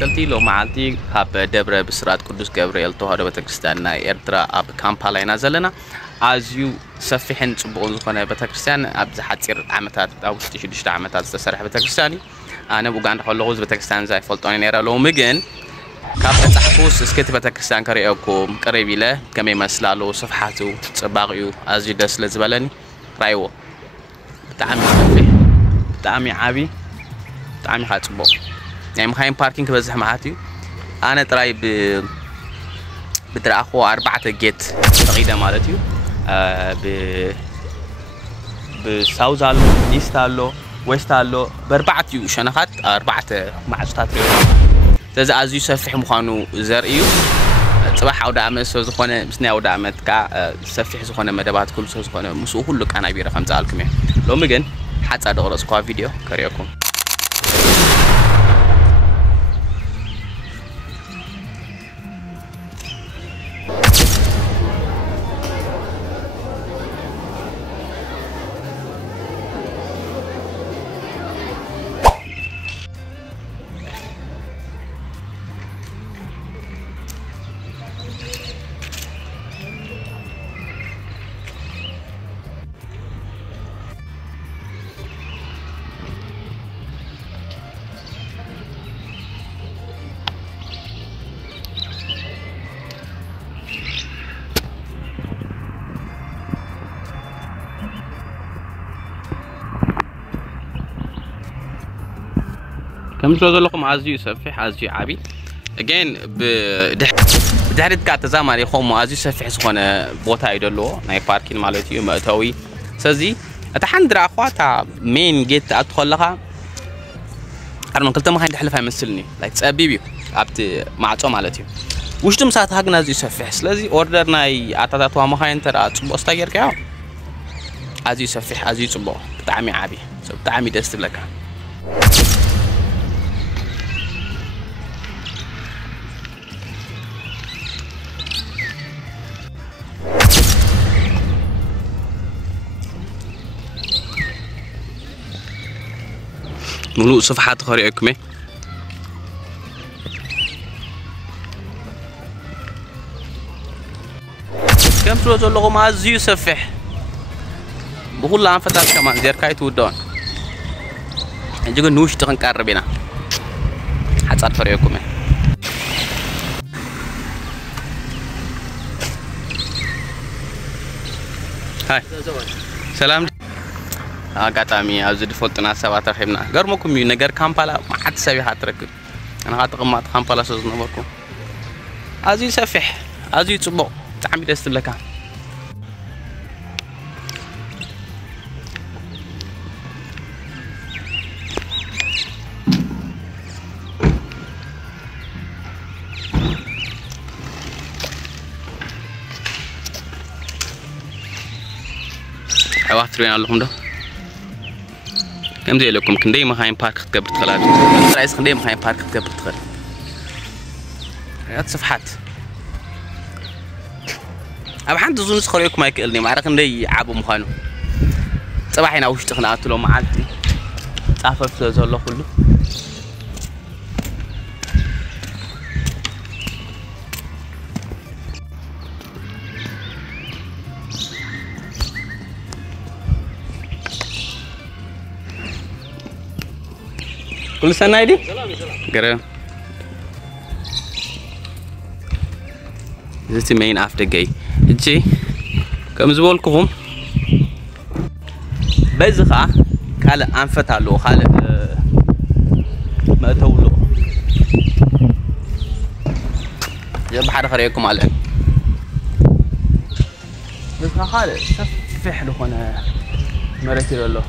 تكتلتي لو معلتي هاب دبر بسرات قدوس جبريل توهر بتكريستياننا إردرا أب كامبالا ينزلنا أزيو سفيحن صبغون زخنا بتكريستيان أبز حتصير عمتات أو تشدش عمتات تسرح بتكريستياني أنا بوجان حول لغوز بتكريستيان زي فلتوني نيرا لو مجن كابت تحفوس اسكت بتكريستيان كريئكم قريب له كم يمسلالو صفحاته صباغيو أزيو دس لزبلني رايو تعمي سفيح تعمي عابي تعمي حاتصبغ يعني مخاين باركينج بزح معاتي أنا تراي بدرأخو 4 جيت تقيدة مالتيو بساوز هالو إيست هالو ويست هالو ب4 شنخات 4 معجتات تزا أزيو سفح مخانو زرئيو صباح عودة عمل سوز خونه مسنا عودة عمل كا سفح زخونه مدبات كل سوز خونه مسؤول كله كان عبير خمسة ألكمية لو مجن حتى أدغرس قا فيديو كريكم كم تقول لكم عزيز يسفح عزيز عابي again بدحرت كات زمان يخوم عزيز يسفح سخونه بوتا يدلو ناي باركين مالتي مأتوي سزي اتحندر اخواتا مين جيت ادخل لها انا قلت ما هاي دحلف يمثلني لايك تصبيبي ابت معصو مالتي وشتم ساعه هاغنا عزيز يسفح سلازي اوردر ناي اتاتاتوا ما هاي انت اصبو استايركا عزيز يسفح عزيز صبو بتعمي عابي بتعمي دست لك ملوء صفحات خارقكم كم تروز اللغة مع زيو سفح بقول لهم فتاة كمان زير كايت ودون نجيكو نوش تخن قربنا حصاد فريقكم هاي سلام قطامي از دفولتنا سبات رحبنا غرمكم نجر كامبالا ما حد سبي حتركب انا هاتقمط كامبالا سوز نبركم ازي سفح ازي صبو تعمي دست لك حواتر وين اللهم ده كم زي لكم كندي ما هاي بارك تكبر تخلات رئيس كندي ما هاي بارك تكبر تخل رياض صفحات أب حد زون سخريكم ما يكلني ما عرف كندي عابو مخانو صباحنا وش تخنات له معلتي تعرف الله كله كل سنة هيدي؟ سلام. This is the main after gay. إنتي كم زبالكم؟ بزخة خالق أنفت على خالق ما تولو. جاب حد خريكم على. بزخة خالق سفح له هنا مرتي له.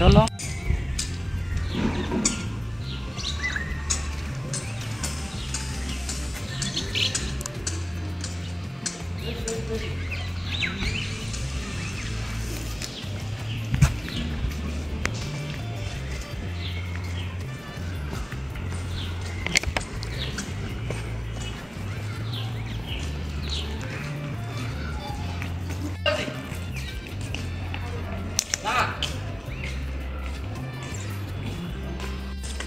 يلا.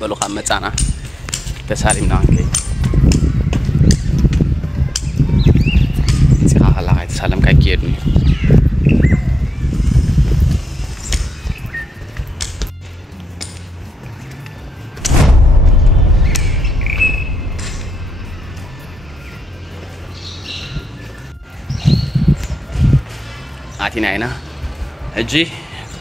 بلو خام متانا تساليم نانكي سيخا خلا غايت سالم كاي كيدني አቲና አይና እጂ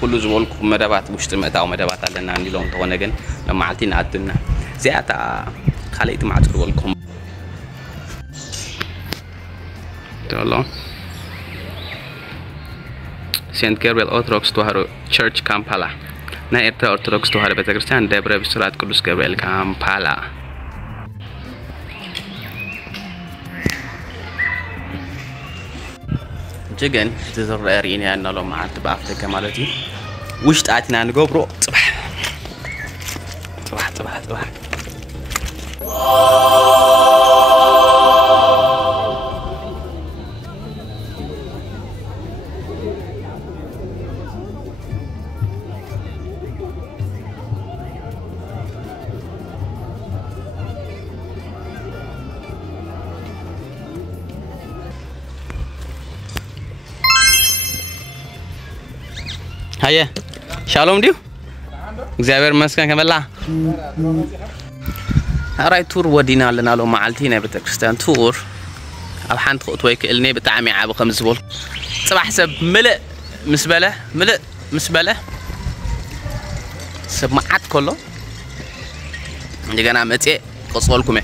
كل زولكم مدبات وشت متاو مدبات لنا عندي لون تونا جن لما عالتين عدنا زيادة خليت مع زولكم تقولون سانت جابريل أورثودوكس توهارو تشيرش كامبالا نا إرترا أورثودوكس توهارو بتكريستيان دبر بسرعة قدوس جابريل كامبالا جيجن تزرعين يعني لو ما عاد بعرف كمالتي وش تعتنا نجبرو صباح صباح صباح صباح هيا شالوم ديو እግዚአብሔር መስከን ከመላ አራይ ቱር ወዲና ለና ሎ ማዓልቲ ናይ ቤተክርስቲያን ቱር ኣብ ሓንቲ ኹት ወይ ክልኔ ብጣዕሚ ዓብ ከም ዝብል ጽባሕ ሰብ ምልእ ምስ በለ ሰማዓት ኮሎ እንደገና መጽ ቆጽልኩመ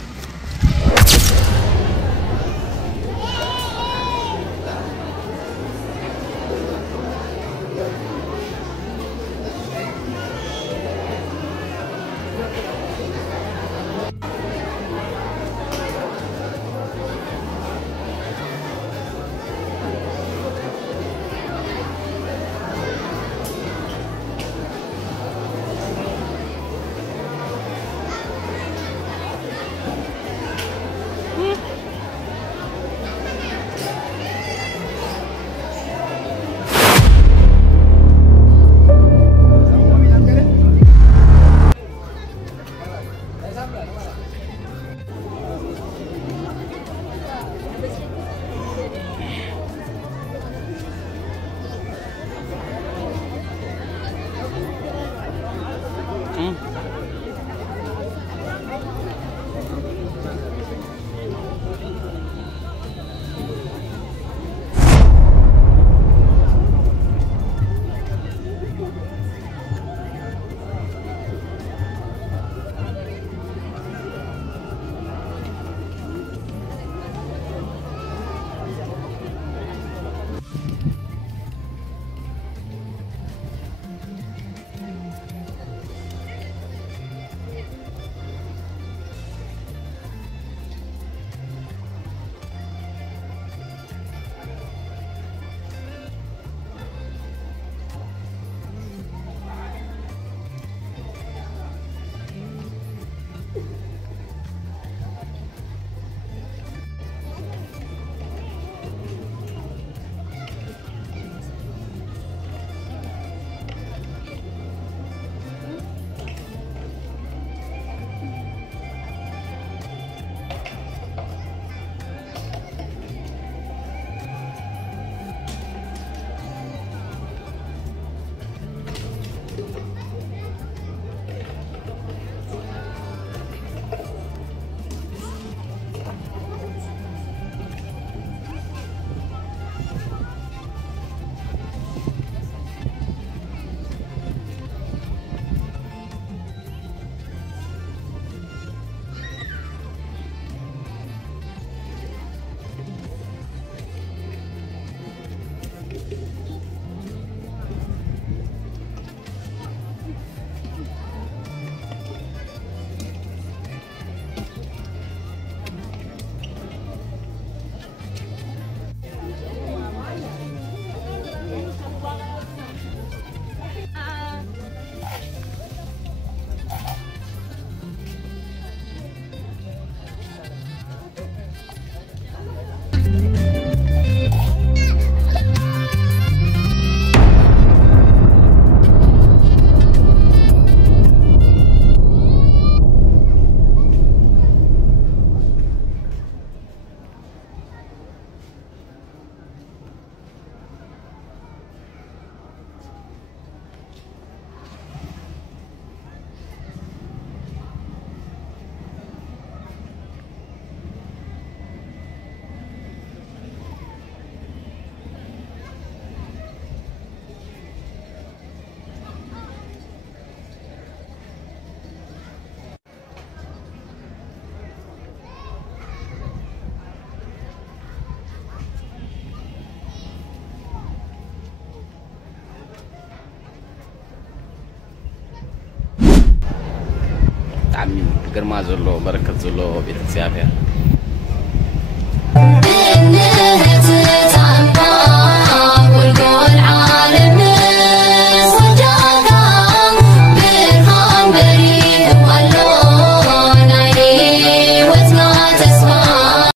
ብጣዕሚ ግርማ ዘሎ በረከት ዘሎ ቤተ እግዚአብሔር